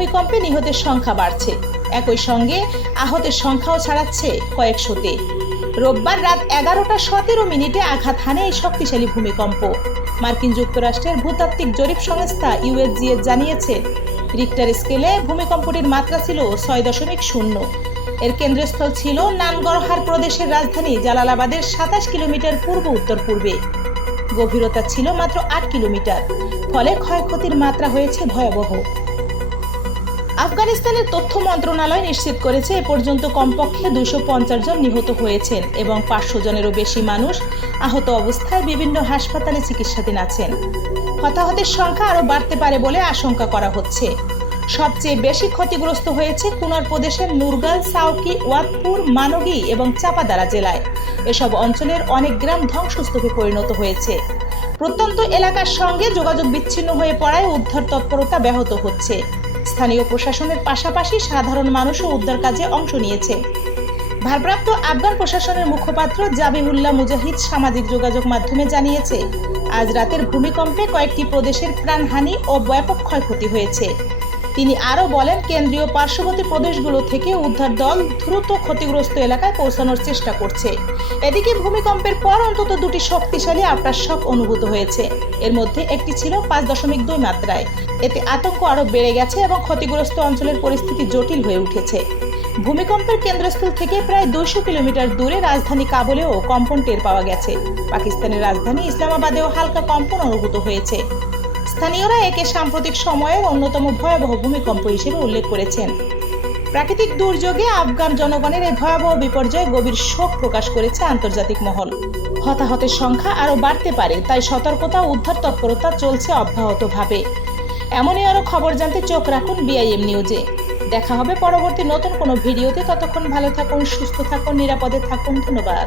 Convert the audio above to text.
ভূমিকম্পে নিহতের সংখ্যা বাড়ছে, একই সঙ্গে আহতের সংখ্যাও ছাড়াচ্ছে কয়েকশোতে। রোববার রাত 11:17 আঘাত হানে এই শক্তিশালী ভূমিকম্প। মার্কিন যুক্তরাষ্ট্রের ভূতাত্ত্বিক জরিপ সংস্থা USGS জানিয়েছে, রিক্টার স্কেলে ভূমিকম্পটির মাত্রা ছিল 6.0। এর কেন্দ্রস্থল ছিল নানগরহার প্রদেশের রাজধানী জালালাবাদের 27 কিলোমিটার পূর্ব উত্তর পূর্বে। গভীরতা ছিল মাত্র 8 কিলোমিটার, ফলে ক্ষয়ক্ষতির মাত্রা হয়েছে ভয়াবহ। আফগানিস্তানের তথ্য মন্ত্রণালয় নিশ্চিত করেছে এ পর্যন্ত কমপক্ষে 250 জন নিহত হয়েছেন এবং 500 জনেরও বেশি মানুষ আহত অবস্থায় বিভিন্ন হাসপাতালে চিকিৎসাধীন আছেন। হতাহতের সংখ্যা আরও বাড়তে পারে বলে আশঙ্কা করা হচ্ছে। সবচেয়ে বেশি ক্ষতিগ্রস্ত হয়েছে কুনার প্রদেশের নুরগাল, সাউকি, ওয়াতপুর, মানগি এবং চাপাদারা জেলায়। এসব অঞ্চলের অনেক গ্রাম ধ্বংসস্তূপে পরিণত হয়েছে। প্রত্যন্ত এলাকার সঙ্গে যোগাযোগ বিচ্ছিন্ন হয়ে পড়ায় উদ্ধার তৎপরতা ব্যাহত হচ্ছে। স্থানীয় প্রশাসনের পাশাপাশি সাধারণ মানুষও উদ্ধার কাজে অংশ নিয়েছে। ভারপ্রাপ্ত আফগান প্রশাসনের মুখপাত্র জাবিহুল্লাহ মুজাহিদ সামাজিক যোগাযোগ মাধ্যমে জানিয়েছে, আজ রাতের ভূমিকম্পে কয়েকটি প্রদেশের প্রাণহানি ও ব্যাপক ক্ষয়ক্ষতি হয়েছে। তিনি আরও বলেন, কেন্দ্রীয় পার্শ্ববর্তী প্রদেশগুলো থেকে উদ্ধার দল দ্রুত ক্ষতিগ্রস্ত এলাকায় পৌঁছানোর চেষ্টা করছে। এদিকে ভূমিকম্পের পর অন্তত 2টি শক্তিশালী আফটারশক অনুভূত হয়েছে। এর মধ্যে একটি ছিল 5.2 মাত্রায়। এতে আতঙ্ক আরও বেড়ে গেছে এবং ক্ষতিগ্রস্ত অঞ্চলের পরিস্থিতি জটিল হয়ে উঠেছে। ভূমিকম্পের কেন্দ্রস্থল থেকে প্রায় 200 কিলোমিটার দূরে রাজধানী কাবুলেও কম্পন টের পাওয়া গেছে। পাকিস্তানের রাজধানী ইসলামাবাদেও হালকা কম্পন অনুভূত হয়েছে। স্থানীয়রা একে সাম্প্রতিক সময়ের অন্যতম ভয়াবহ ভূমিকম্প হিসেবে উল্লেখ করেছেন। প্রাকৃতিক দুর্যোগে আফগান জনগণের এই ভয়াবহ বিপর্যয়ে গভীর শোক প্রকাশ করেছে আন্তর্জাতিক মহল। হতাহতের সংখ্যা আরও বাড়তে পারে, তাই সতর্কতা ও উদ্ধার তৎপরতা চলছে অব্যাহতভাবে। এমনই আরও খবর জানতে চোখ রাখুন BIM নিউজে। দেখা হবে পরবর্তী নতুন কোনো ভিডিওতে। ততক্ষণ ভালো থাকুন, সুস্থ থাকুন, নিরাপদে থাকুন। ধন্যবাদ।